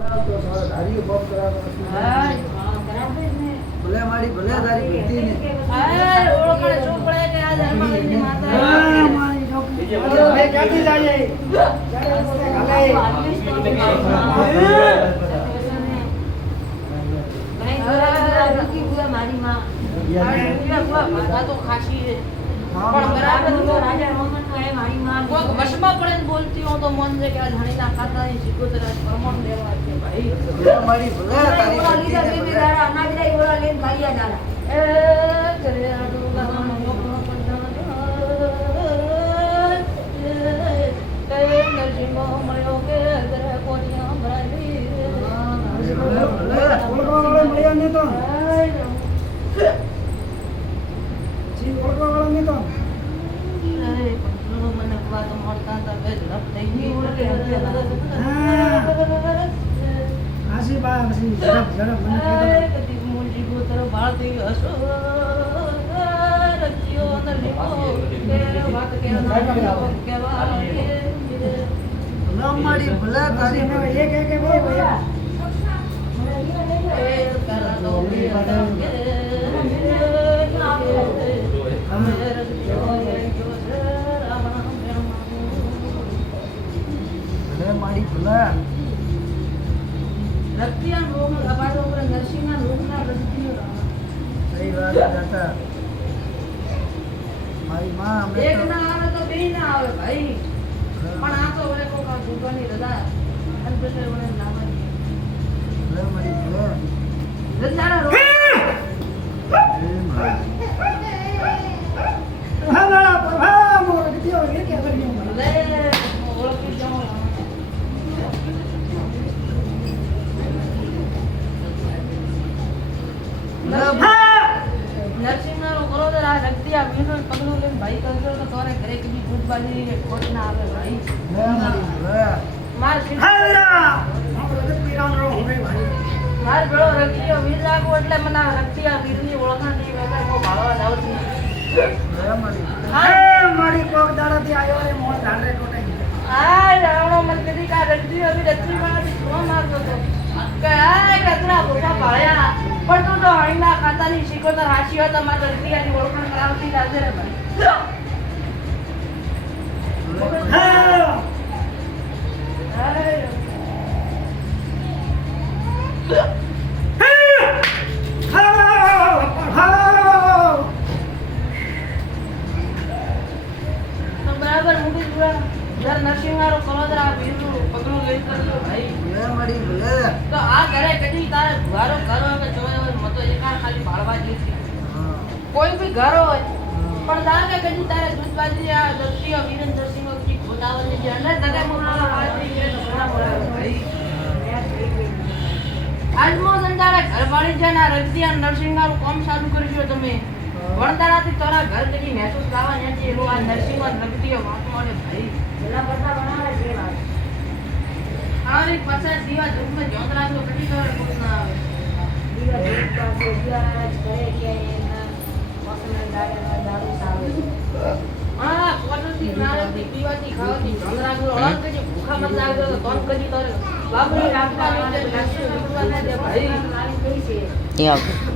તો સારા ધારીઓ બાપ કરાવો હા કરાવે ને ભલે મારી ભલે ધારી ભક્તિ ને હા ઓળખાણ શું પડે કે આ ધર્મની માતા હા મારી જોકી હવે ક્યાંથી જાય મારી માં તો ખાસી છે પણ બરાબર તો રાજા રોમન નો એ મારી માં કોક વશમાં પડે ને બોલતી હો તો મન છે કે આ ધણીના ખાતા ની સિકોતર પરમણ લેવા છે ભાઈ મારી ભલે તારી ભક્તિ ને ભલે અનાજ લઈ ઓલા લઈને ભાઈયા ડાલા એ કરે આડો ગાનો મોકળો પંજાનો નરસિંહો મળ્યો કે ઘરે કોનિયા ભરાવી ભલે ઓળખવા વાળા મળ્યા ને તો જી ઓળખવા વાળા ને તો મને વાતો મળતા હતા બે ઝડપ થઈ ગઈ ઓળખે આસી બા આસી ઝડપ મને કીધું કદી મુંજી ગોતર બાળતી હસો રચ્યો અંદર લીમો કે વાત કે કેવા ના મારી ભલે તારી એક એક બોલ ભૈયા એ કરા દો કે ભલે મારી ભલે રત્યા રોગ લબાડો પર નરસિંહના રોગના રજતીઓ સહી વાત દાતા મારી માં અમે એક ના આવે તો બે ના આવે ભાઈ પણ આ તો ઓલે કોક દુકાની રજા અને પછી ઓલે નાવાની ભલે મારી ભલે રજાના રોગ ઓળખી જાઓ નરસિંહનો કરોદર આ શક્તિ આ વીનો પગલું લઈને ભાઈ કરજો તો તોરે ઘરે કદી ભૂત બાજી ને ખોટ ના આવે ભાઈ માર માર બેડો રખીયો વીર રાખો એટલે મને આ રખી આ વીરની ઓળખાણ નહીં વેલા કો ભાળવા જાવ છું મારી કોક દાડાથી આવ્યો રે મોં ધારે ટોટાઈ આ રાવણો મને કદી કા રખી આવી રખી વાળા સો મારતો તો કે આ કતરા બોટા ભાળ્યા પણ તું તો હણીના ખાતાની શીખોતર હાચી હોય તો મારે રખીયાની ઓળખાણ કરાવતી જાજે રે ભાઈ બરાબર મૂકી દીધું જર નરસિંહારો કલોદરા વીરનું પગલું લઈ કરજો ભાઈ તો આ ઘરે કદી તારે ઘરો કરો કે જોયો હોય મતો એકાર ખાલી ભાળવા જેવી કોઈ બી ઘર હોય પણ દાર કે કદી તારે દૂધબાજી આ દક્ષિય વીરેન નરસિંહ કી ખોટાવની જે અંદર દગા મોકલા વાળી કે સોના બોલાવે ભાઈ આજમો સંતારે ઘર વાળી છે ને રજિયા નરસિંહારું કામ ચાલુ કરજો તમે વણતારાથી તારા ઘર કદી મહેસૂસ લાવવા નથી એનું આ નરસિંહ રગતીય વાત મળે ભાઈ પેલા બધા બનાવે છે વાત આરી 50 દીવા ધૂપમાં જોંતરા તો કદી કરે કોણ ના આવે દીવા ધૂપ પાસે દીવા કરે કે એના મોસમે દારૂ સાવે આ કોટથી નારથી પીવાથી ખાવાથી જોંતરા નો અળંગ કે ભૂખા મત લાગે તો કોણ કદી કરે બાબરી રાખવા લઈ જાય નરસિંહ વિકવા ના દે ભાઈ લાવી ગઈ છે